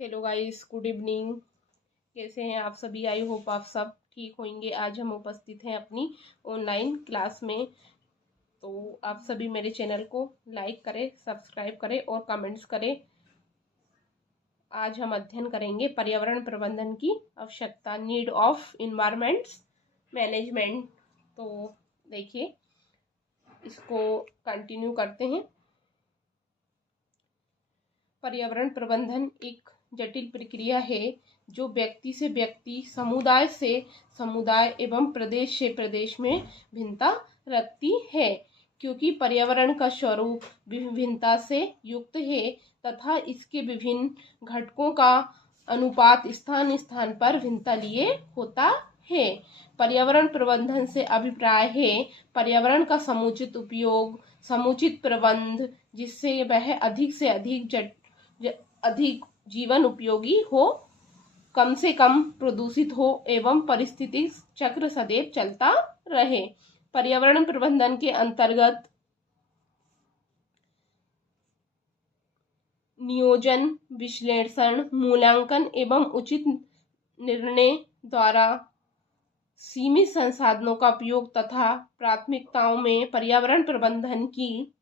Hello guys, good evening. कैसे हैं आप सभी? आई होप आप सब ठीक होंगे। आज हम उपस्थित हैं अपनी ऑनलाइन क्लास में। तो आप सभी मेरे चैनल को लाइक करें, सब्सक्राइब करें और कमेंट्स करें। आज हम अध्ययन करेंगे पर्यावरण प्रबंधन की आवश्यकता, नीड ऑफ इन्वायरमेंट्स मैनेजमेंट। तो देखिए, इसको कंटिन्यू करते हैं। पर्यावरण प्रबंधन एक जटिल प्रक्रिया है जो व्यक्ति से व्यक्ति, समुदाय से समुदाय एवं प्रदेश से प्रदेश में भिन्नता रखती है, क्योंकि पर्यावरण का स्वरूप विभिन्नता से युक्त है तथा इसके विभिन्न घटकों का अनुपात स्थान स्थान पर भिन्नता लिए होता है। पर्यावरण प्रबंधन से अभिप्राय है पर्यावरण का समुचित उपयोग, समुचित प्रबंध, जिससे वह अधिक से अधिक जीवन उपयोगी हो, कम से कम प्रदूषित हो एवं पारिस्थितिक चक्र सदैव चलता रहे। पर्यावरण प्रबंधन के अंतर्गत नियोजन, विश्लेषण, मूल्यांकन एवं उचित निर्णय द्वारा सीमित संसाधनों का उपयोग तथा प्राथमिकताओं में पर्यावरण प्रबंधन की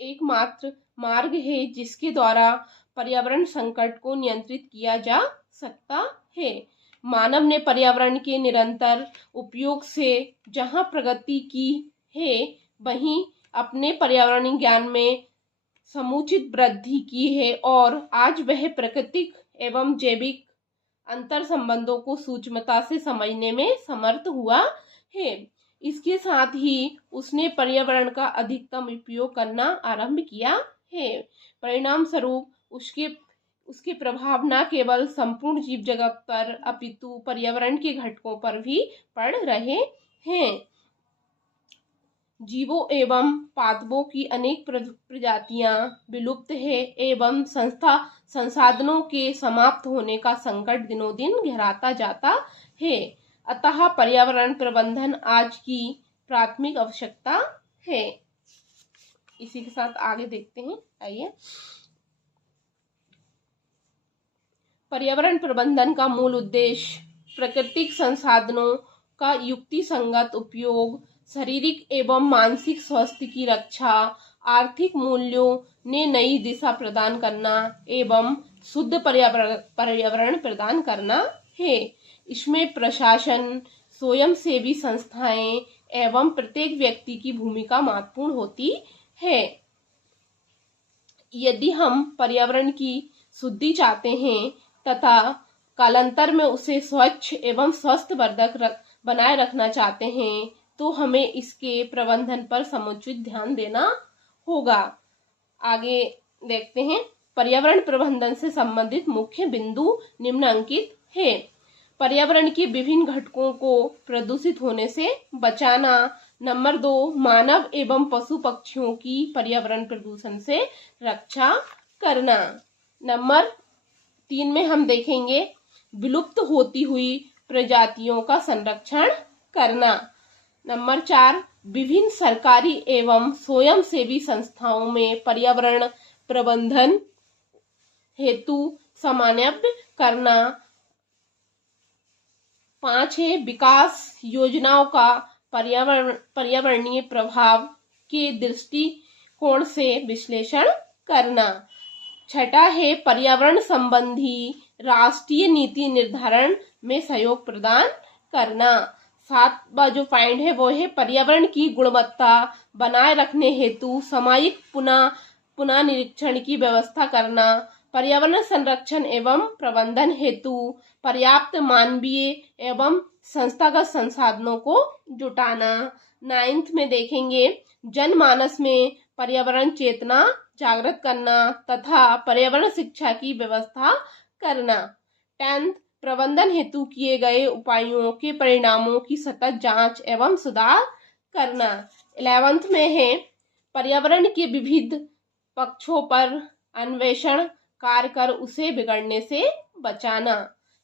एकमात्र मार्ग है जिसके द्वारा पर्यावरण संकट को नियंत्रित किया जा सकता है। मानव ने पर्यावरण के निरंतर उपयोग से जहां प्रगति की है, वहीं अपने पर्यावरणीय ज्ञान में समुचित वृद्धि की है और आज वह प्राकृतिक एवं जैविक अंतर संबंधों को सूक्ष्मता से समझने में समर्थ हुआ है। इसके साथ ही उसने पर्यावरण का अधिकतम उपयोग करना आरंभ किया है। परिणाम स्वरूप उसके प्रभाव न केवल संपूर्ण जीव जगत पर अपितु पर्यावरण के घटकों पर भी पड़ रहे हैं। जीवों एवं पादपों की अनेक प्रजातियां विलुप्त है एवं संसाधनों के समाप्त होने का संकट दिनों दिन गहराता जाता है। अतः पर्यावरण प्रबंधन आज की प्राथमिक आवश्यकता है। इसी के साथ आगे देखते हैं। आइए, पर्यावरण प्रबंधन का मूल उद्देश्य प्राकृतिक संसाधनों का युक्ति संगत उपयोग, शारीरिक एवं मानसिक स्वास्थ्य की रक्षा, आर्थिक मूल्यों ने नई दिशा प्रदान करना एवं शुद्ध पर्यावरण प्रदान करना है। इसमें प्रशासन, स्वयंसेवी संस्थाएं एवं प्रत्येक व्यक्ति की भूमिका महत्वपूर्ण होती है। यदि हम पर्यावरण की शुद्धि चाहते हैं तथा कालांतर में उसे स्वच्छ एवं स्वास्थ्यवर्धक बनाए रखना चाहते हैं, तो हमें इसके प्रबंधन पर समुचित ध्यान देना होगा। आगे देखते हैं। पर्यावरण प्रबंधन से संबंधित मुख्य बिंदु निम्नलिखित है। पर्यावरण के विभिन्न घटकों को प्रदूषित होने से बचाना। नंबर 2, मानव एवं पशु पक्षियों की पर्यावरण प्रदूषण से रक्षा करना। नंबर 3 में हम देखेंगे विलुप्त होती हुई प्रजातियों का संरक्षण करना। नंबर 4, विभिन्न सरकारी एवं स्वयंसेवी संस्थाओं में पर्यावरण प्रबंधन हेतु समन्वय करना। 5 है विकास योजनाओं का पर्यावरणीय प्रभाव के दृष्टिकोण से विश्लेषण करना। 6 है पर्यावरण संबंधी राष्ट्रीय नीति निर्धारण में सहयोग प्रदान करना। 7वां जो पॉइंट है वो है पर्यावरण की गुणवत्ता बनाए रखने हेतु सामयिक पुनः निरीक्षण की व्यवस्था करना। पर्यावरण संरक्षण एवं प्रबंधन हेतु पर्याप्त मानवीय एवं संस्थागत संसाधनों को जुटाना। 9th में देखेंगे जनमानस में पर्यावरण चेतना जागृत करना तथा पर्यावरण शिक्षा की व्यवस्था करना। 10th प्रबंधन हेतु किए गए उपायों के परिणामों की सतत जांच एवं सुधार करना। 11th में है पर्यावरण के विविध पक्षों पर अन्वेषण कार्य कर उसे बिगड़ने से बचाना।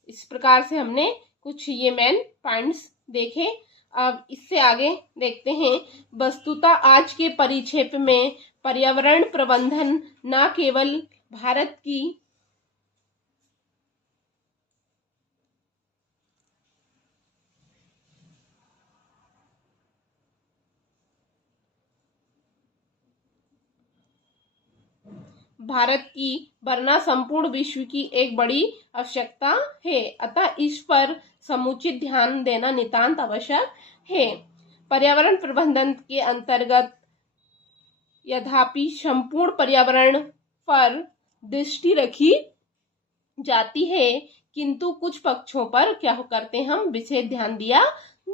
इस प्रकार से हमने कुछ ये मेन पॉइंट्स देखे। अब इससे आगे देखते हैं। वस्तुतः आज के परिप्रेक्ष्य में पर्यावरण प्रबंधन न केवल भारत की वरना संपूर्ण विश्व की एक बड़ी आवश्यकता है। अतः इस पर समुचित ध्यान देना नितांत आवश्यक है। पर्यावरण प्रबंधन के अंतर्गत यद्यपि संपूर्ण पर्यावरण पर दृष्टि रखी जाती है, किंतु कुछ पक्षों पर क्या करते हैं हम विशेष ध्यान दिया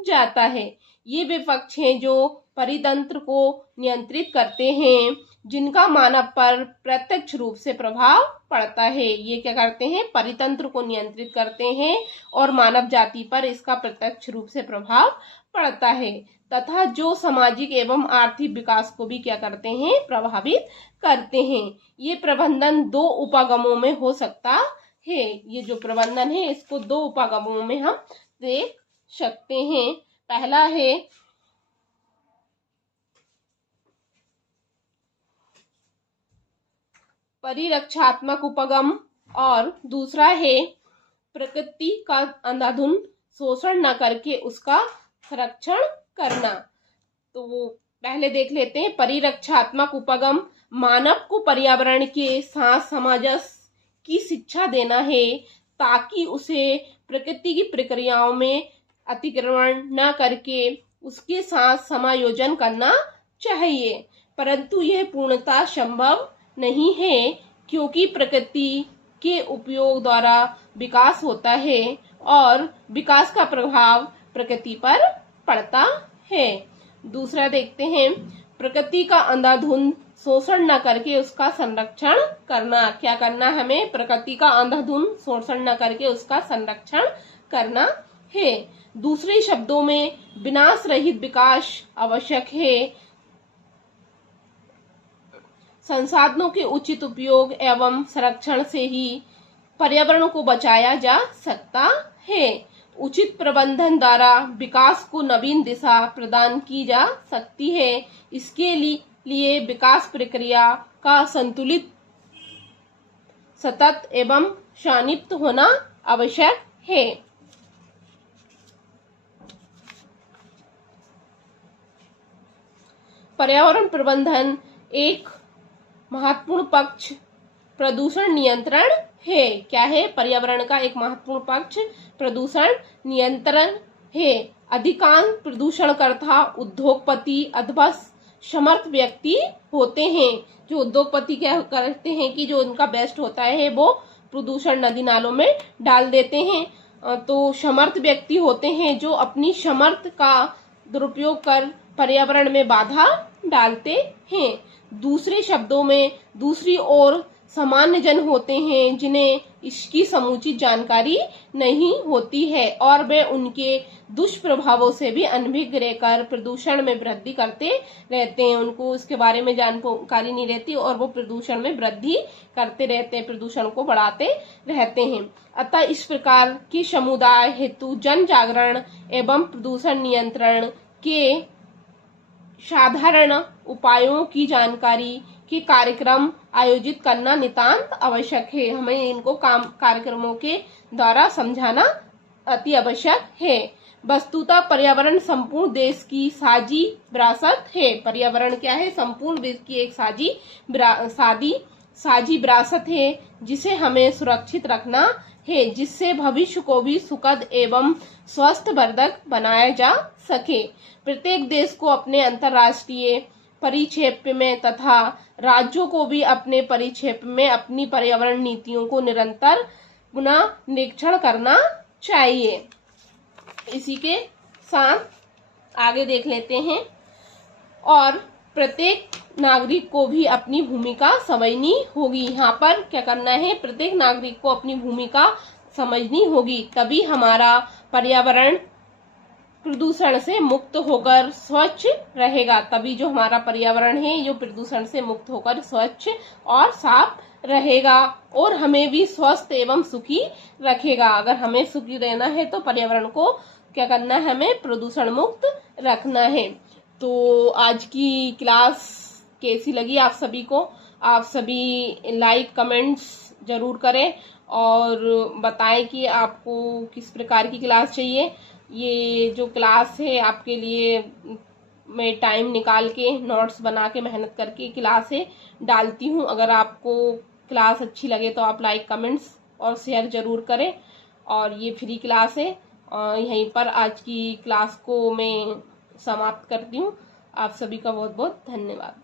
जाता है। ये वे पक्ष हैं जो परितंत्र को नियंत्रित करते हैं, जिनका मानव पर प्रत्यक्ष रूप से प्रभाव पड़ता है। ये क्या करते हैं, परितंत्र को नियंत्रित करते हैं और मानव जाति पर इसका प्रत्यक्ष रूप से प्रभाव पड़ता है, तथा जो सामाजिक एवं आर्थिक विकास को भी क्या करते हैं, प्रभावित करते हैं। ये प्रबंधन दो उपागमों में हो सकता है। ये जो प्रबंधन है इसको दो उपागमों में हम देख सकते हैं। पहला है परिरक्षात्मक उपगम और दूसरा है प्रकृति का अंधाधुंध शोषण न करके उसका संरक्षण करना। तो वो पहले देख लेते हैं परिरक्षात्मक उपगम। मानव को पर्यावरण के साथ सामंजस्य की शिक्षा देना है ताकि उसे प्रकृति की प्रक्रियाओं में अतिक्रमण न करके उसके साथ समायोजन करना चाहिए। परंतु यह पूर्णतः संभव नहीं है, क्योंकि प्रकृति के उपयोग द्वारा विकास होता है और विकास का प्रभाव प्रकृति पर पड़ता है। दूसरा देखते हैं प्रकृति का अंधाधुंध शोषण न करके उसका संरक्षण करना। क्या करना हमें, प्रकृति का अंधाधुंध शोषण न करके उसका संरक्षण करना है। दूसरे शब्दों में विनाश रहित विकास आवश्यक है। संसाधनों के उचित उपयोग एवं संरक्षण से ही पर्यावरण को बचाया जा सकता है। उचित प्रबंधन द्वारा विकास को नवीन दिशा प्रदान की जा सकती है। इसके लिए विकास प्रक्रिया का संतुलित, सतत एवं शानित होना आवश्यक है। पर्यावरण प्रबंधन एक महत्वपूर्ण पक्ष प्रदूषण नियंत्रण है। क्या है, पर्यावरण का एक महत्वपूर्ण पक्ष प्रदूषण नियंत्रण है। अधिकांश प्रदूषणकर्ता उद्योगपति अथवा समर्थ व्यक्ति होते हैं। जो उद्योगपति क्या करते हैं कि जो उनका बेस्ट होता है वो प्रदूषण नदी नालों में डाल देते हैं। तो समर्थ व्यक्ति होते हैं जो अपनी समर्थ का दुरुपयोग कर पर्यावरण में बाधा डालते हैं। दूसरे शब्दों में दूसरी ओर सामान्य जन होते हैं जिन्हें इसकी समुचित जानकारी नहीं होती है और वे उनके दुष्प्रभावों से भी अनभिज्ञ रहकर प्रदूषण में वृद्धि करते रहते हैं। उनको इसके बारे में जानकारी नहीं रहती और वो प्रदूषण में वृद्धि करते रहते हैं, प्रदूषण को बढ़ाते रहते हैं। अतः इस प्रकार की समुदाय हेतु जन जागरण एवं प्रदूषण नियंत्रण के साधारण उपायों की जानकारी के कार्यक्रम आयोजित करना नितांत आवश्यक है। हमें इनको कार्यक्रमों के द्वारा समझाना अति आवश्यक है। वस्तुतः पर्यावरण संपूर्ण देश की साझी विरासत है। पर्यावरण क्या है, संपूर्ण देश की एक साझी विरासत है जिसे हमें सुरक्षित रखना है, जिससे भविष्य को भी सुखद एवं स्वास्थ्यवर्धक बनाया जा सके। प्रत्येक देश को अपने अंतर्राष्ट्रीय परिक्षेप में तथा राज्यों को भी अपने परिक्षेप में अपनी पर्यावरण नीतियों को निरंतर पुनः निरीक्षण करना चाहिए। इसी के साथ आगे देख लेते हैं। और प्रत्येक नागरिक को भी अपनी भूमिका समझनी होगी। यहाँ पर क्या करना है, प्रत्येक नागरिक को अपनी भूमिका समझनी होगी, तभी हमारा पर्यावरण प्रदूषण से मुक्त होकर स्वच्छ रहेगा। तभी जो हमारा पर्यावरण है जो प्रदूषण से मुक्त होकर स्वच्छ और साफ रहेगा और हमें भी स्वस्थ एवं सुखी रखेगा। अगर हमें सुखी रहना है तो पर्यावरण को क्या करना है, हमें प्रदूषण मुक्त रखना है। तो आज की क्लास कैसी लगी आप सभी को। आप सभी लाइक कमेंट्स जरूर करें और बताएं कि आपको किस प्रकार की क्लास चाहिए। ये जो क्लास है आपके लिए मैं टाइम निकाल के नोट्स बना के मेहनत करके क्लासें डालती हूँ। अगर आपको क्लास अच्छी लगे तो आप लाइक कमेंट्स और शेयर जरूर करें। और ये फ्री क्लास है। यहीं पर आज की क्लास को मैं समाप्त करती हूँ। आप सभी का बहुत बहुत धन्यवाद।